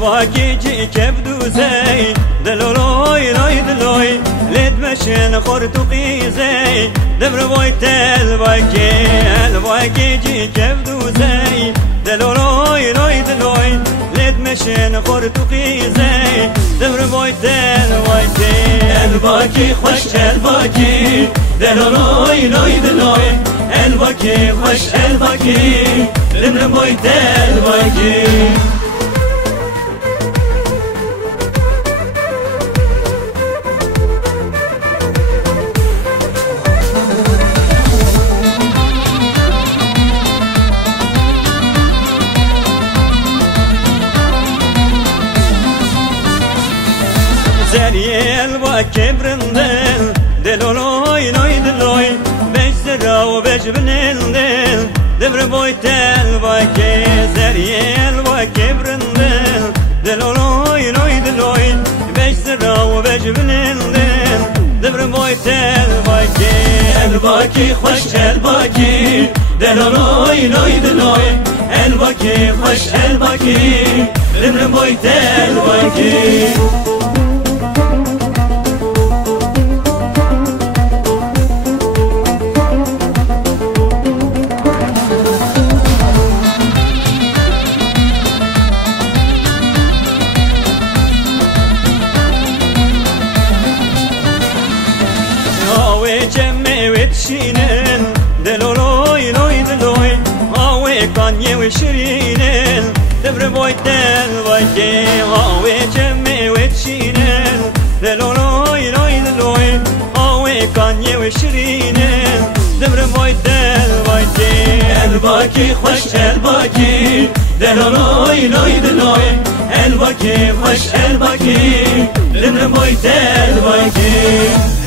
الواكي جي كبدوزي دلولوي لوي دلوي لد مشين خرطوقي زي دبر بويت الواكي جي كبدوزي دلولوي لوي دلوي لد مشين خرطوقي زي دبر بويت الواكي خوش الواكي دلولوي لوي دلوي الواكي خوش الواكي دبر بويت الواكي زري الواكي برندل دلولوي لوي دلوي بجزرة وبجبنل دبر بويت الواكي زري الواكي برندل دلولوي لوي دلوي بجزرة وبجبنل دبر بويت الواكي خوش الواكي دلولوي لوي دلوي الواكي خوش الواكي دبر بويت الواكي جمع وتشينن دلولوي لوي دلوي هاوي كان يوشرينن دبر بويت الواكي هاوي جمع وتشينن دلولوي لوي دلوي هاوي كان يوشرينن دبر بويت الواكي خوش الواكي دلولوي لوي دلوي الواكي خوش الواكي دبر بويت الواكي